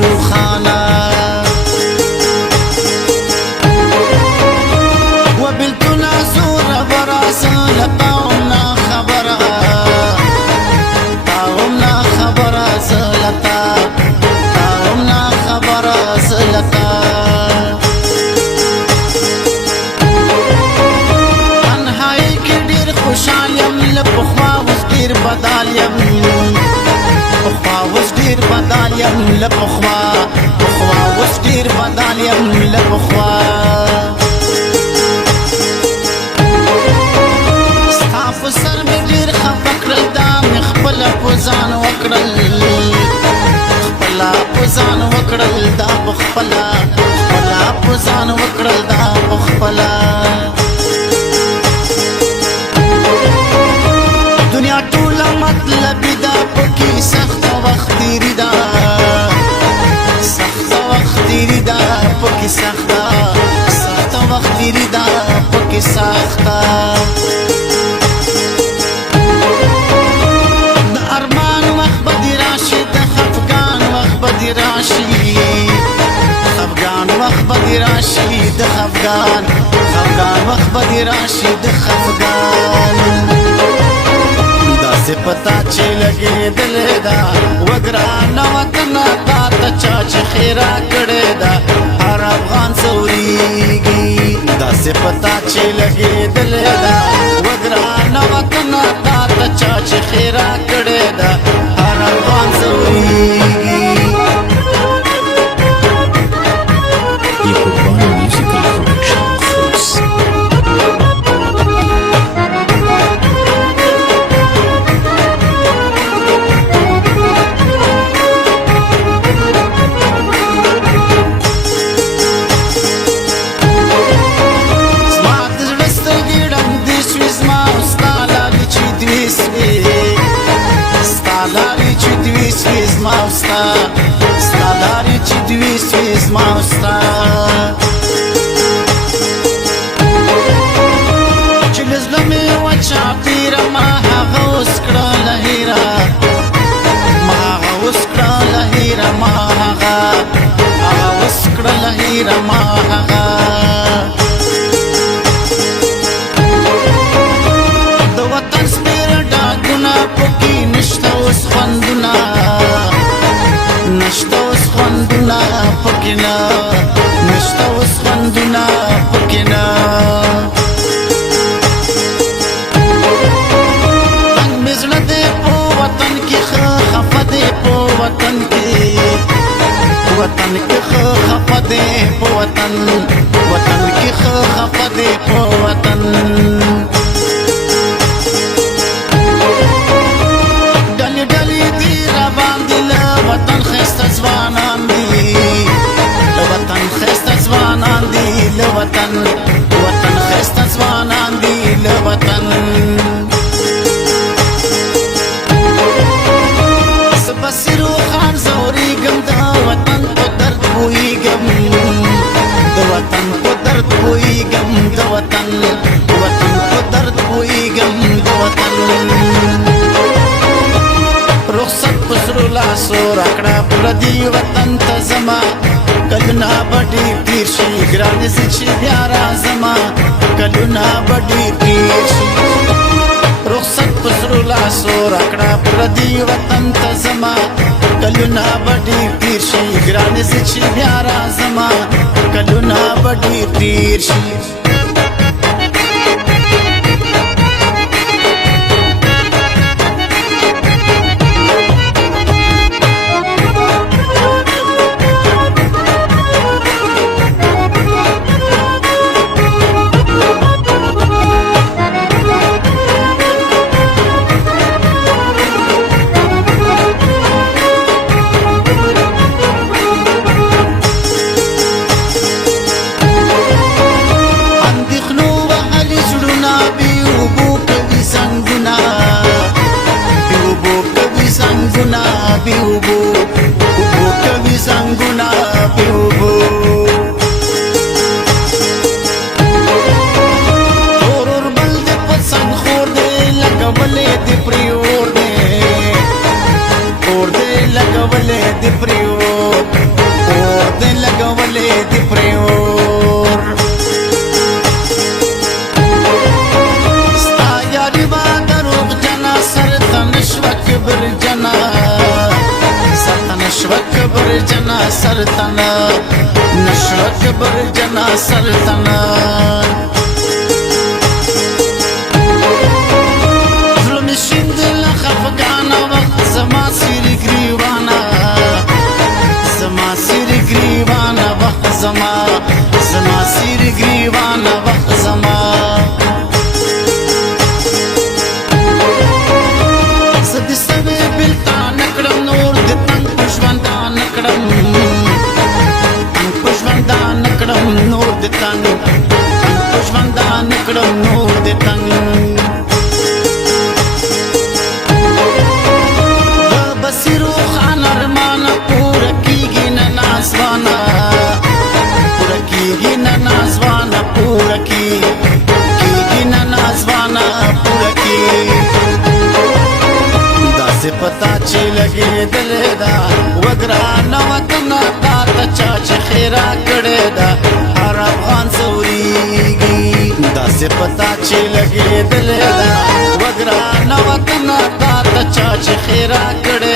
روخانه وبالتنا زور براسه لقاومنا خبره قاومنا خبره زلتا قاومنا خبره زلتا انهایی کې ډیر خوشحال یم لپخوا اوس ډیر بدال یم پخوا اوس ډیر بدال یم لپخوا پخوا اوس ډیر بدال یم لپخوا سر می ډیر خفه کړل دا مې خپله په ځان وکړل خپله په ځان وکړل دا په خپله خپله په ځان وکړل دا په خپله دنیا ټوله مطلبي ده پکې سخته وخت تېري ده سخته وخت تېري ده پکې سخته سخته وخت تېري ده پکې سخته خفگان وقت بدی راشی د خفگان خفگان وقت بدی راشی د خفگان داسې پتا چې لګې دلې دا وګران وطن تا ته چا چې خیرا کړې دا هر افغان سوريږي داسې پتا چې لګې دلې دا وګران وطن تا ته چا چې خیرا کړې دا هر افغان سوريږي ستالاری چې دوی سویز ماستا چې لزلمې وچا پیره ما هغه اوس کړه لهیره ما هغه اوس کړه لهیره ما هغه اوس کړه لهیره ما هغه د وطن سپېره ډاګونه پکې نشته اوس خوندونه نشته اوس خوندونه پکې نه نشته اوس خوندونه پکې نه تنګ مې زړه دی په وطن کې ښه خفه دی په وطن کې وطن کې ښه خفه دی په وطن وطن کې ښه خفه دی په وطن ډلې ډلې دي را باندې له وطن ښایسته ځوانان دي له وطن ښایسته ځوانان دي له وطن وطن ښایسته ځوانان دي له وطن زه بسې روښان ځورېږم د وطن په درد پوهېږم د وطن په درد پوهېږم د وطن وطن په درد پوهېږم د وطن رخصت پسرو لاسو راکړه پردي وطن ته زما کلونه به ډېر تېر شي ګرانې زه چې بیا راځمه کلونه به ډېر تېر شي رخصت پسرو لاسو راکړه پردي وطن ته زما کلونه به ډېر تېر شي ګرانې زه چې بیا راځمه کلونه به ډېر تېر شي جنا سرتنا نشړه کبر جنا سرتنا زلمی شند لخفقانا وقت زما سیری گریوانا زما سیری گریوانا وقت زما سیری گریوانا وقت زما زدی سوی بلتا نکڑم نور دی تنگ پشوندا نکڑم پشوندا نکڑم نور دی تنگ پشوندا نکڑم نور دی تنگ بصیرو خان ارمان پورا کیگی ننازوانا پورا کیگی ننازوانا پورا کیگی ننازوانا پورا کی داسې پتا چې لګې دلې دا وګرانه وطن تا ته چا چې خیرا کړې دا هر افغان ځورېږي داسې پتا چې لګې دلې دا وګرانه وطن تا ته چا چې خیرا کړې